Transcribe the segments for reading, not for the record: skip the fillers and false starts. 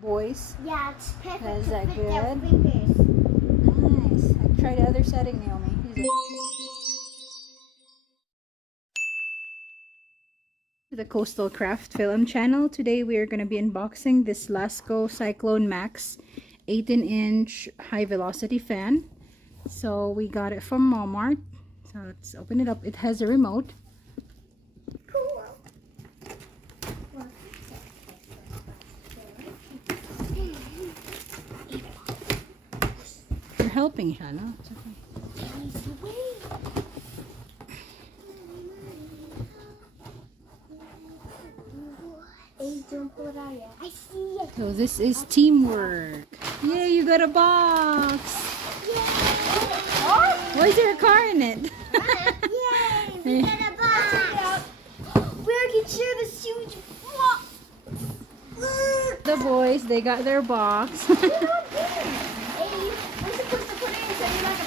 Boys. Yeah, it's perfect Is to that fit their good? fingers. Nice. Try the other setting, Naomi. Is it? The Coastal Craft Film channel. Today we are going to be unboxing this LASKO Cyclone Max 18-inch high velocity fan. So we got it from Walmart. So let's open it up. It has a remote. Cool. You're helping siya, no? It's okay. I see it. So this is teamwork. Yay, you got a box. Why is there a car in it? Yay, we got a box. We can share this huge box. The boys, they got their box.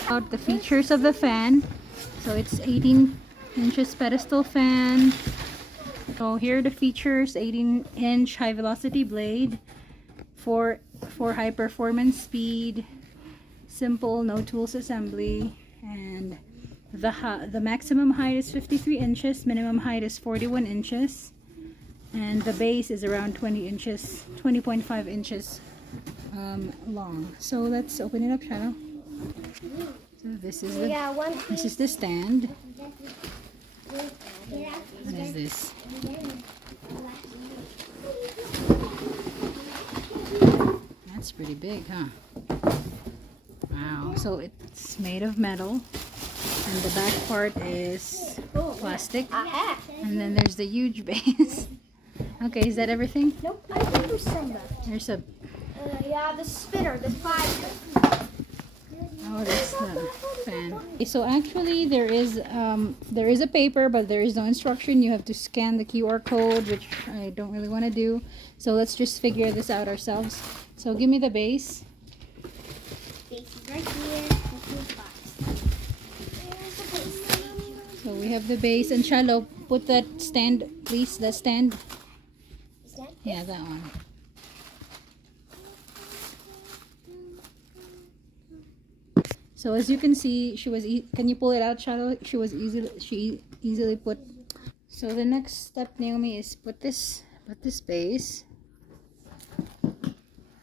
About the features of the fan. So it's 18 inches pedestal fan. So here are the features: 18-inch high velocity blade, for high performance speed, simple no tools assembly, and the maximum height is 53 inches, minimum height is 41 inches, and the base is around 20 inches, 20.5 inches long. So let's open it up, Shadow. So this is the stand. What is this? That's pretty big, huh? Wow. So it's made of metal, and the back part is plastic, and then there's the huge base. Okay, is that everything? Nope, I think there's some left. There's a Yeah, the spinner, the 5. oh, that's the fan. Okay, so actually there is a paper, but there is no instruction. You have to scan the QR code, which I don't really want to do. So let's just figure this out ourselves. So give me the base. Base is right here. There's the base. So we have the base, and Shallow, put that stand, please. That stand. Is that? Yeah, that one. So as you can see, she was. Can you pull it out, Shadow? She easily put. So the next step, Naomi, is put this base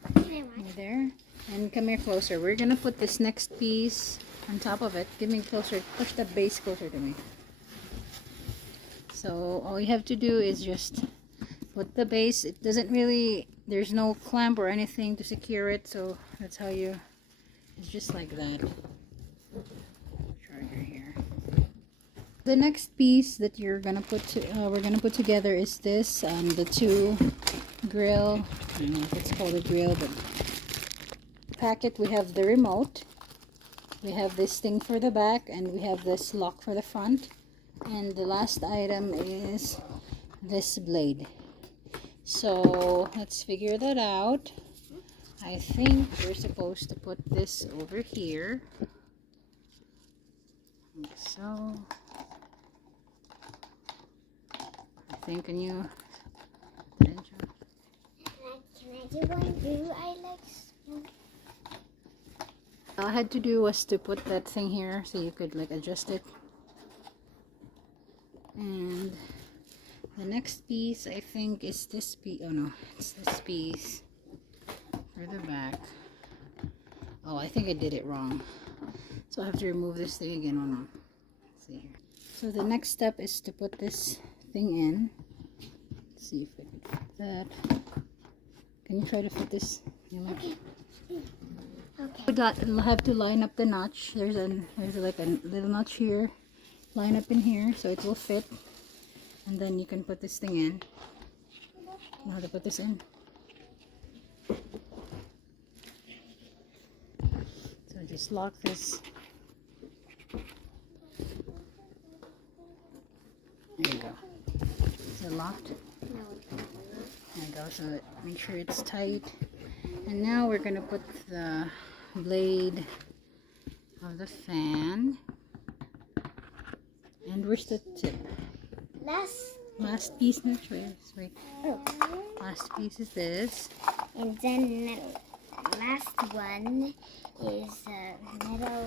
right there, and come here closer. We're gonna put this next piece on top of it. Give me closer. Push the base closer to me. So all you have to do is just put the base. It doesn't really. There's no clamp or anything to secure it. So that's how you. It's just like that. Charger here. The next piece that you're gonna we're gonna put together is this, the two grill. I don't know if it's called a grill, but packet. We have the remote. We have this thing for the back, and we have this lock for the front. And the last item is this blade. So let's figure that out. I think we're supposed to put this over here, like so. I think, can you? Can I do one too? All I had to do was to put that thing here so you could like adjust it. And the next piece, I think, is this piece. Oh no, it's this piece for the back. Oh, I think I did it wrong. So I have to remove this thing again. Oh no. Let's see here. So the next step is to put this thing in. Let's see if I can fit that. Can you try to fit this? Okay. We'll have to line up the notch. There's like a little notch here. Line up in here so it will fit. And then you can put this thing in. You know how to put this in? So just lock this. There you go. Is it locked? No. There you go. So make sure it's tight. And now we're gonna put the blade of the fan. And where's the tip? Last piece, no choice. Wait. Oh. Last piece is this. And then the last one is a metal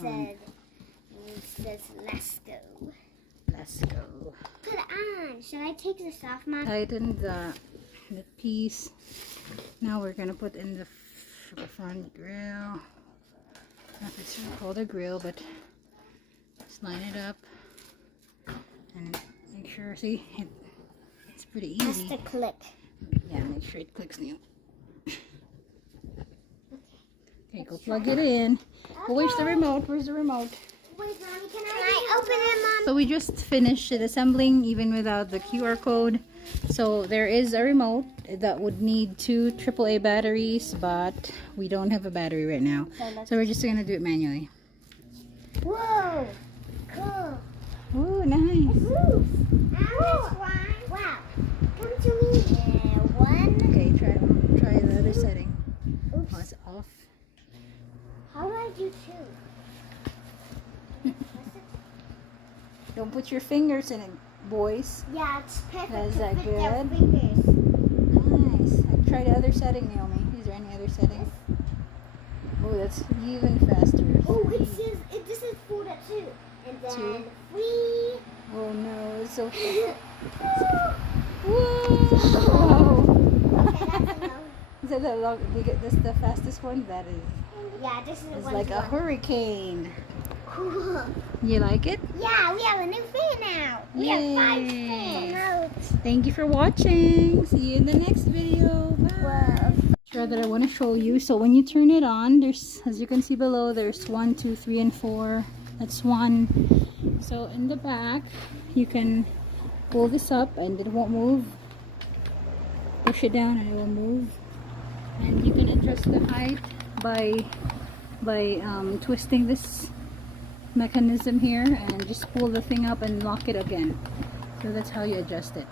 thing that says LASKO. Let's go. Put it on. Should I take this off, Mom? Tighten the piece. Now we're gonna put in the front grill. Not if it's called a grill, but just line it up and make sure. See, it's pretty easy. Just a click. Yeah, make sure it clicks new. Okay, go plug it in. Oh, where's the remote? Where's the remote? Wait, Mommy, can I open it, Mom? So we just finished it assembling even without the QR code. So there is a remote that would need 2 AAA batteries, but we don't have a battery right now. So we're just gonna do it manually. Whoa! Cool. Ooh, nice. Woo! Wow. Come to me. One. Okay, try the other setting. Oops. Oh, it's off. How do I do 2? Don't put your fingers in it, boys. Yeah, it's perfect Is to that fit their good? fingers. Nice. Try the other setting, Naomi. Is there any other setting? Oh, that's even faster. Oh, this is food at 2. And then 2. 3. Oh no, it's so fast. Whoa! Okay, that's enough. Is that the long? You get this the fastest one? That is. Yeah, this is It's one. like a hurricane. Cool. You like it? Yeah, we have a new fan now. We have 5 fans. Thank you for watching. See you in the next video. Bye. Whoa. Sure that I want to show you. So when you turn it on, there's, as you can see below, there's 1, 2, 3, and 4. That's 1. So in the back, you can pull this up and it won't move. Push it down and it will move. And you can adjust the height by twisting this mechanism here and just pull the thing up and lock it again. So that's how you adjust it.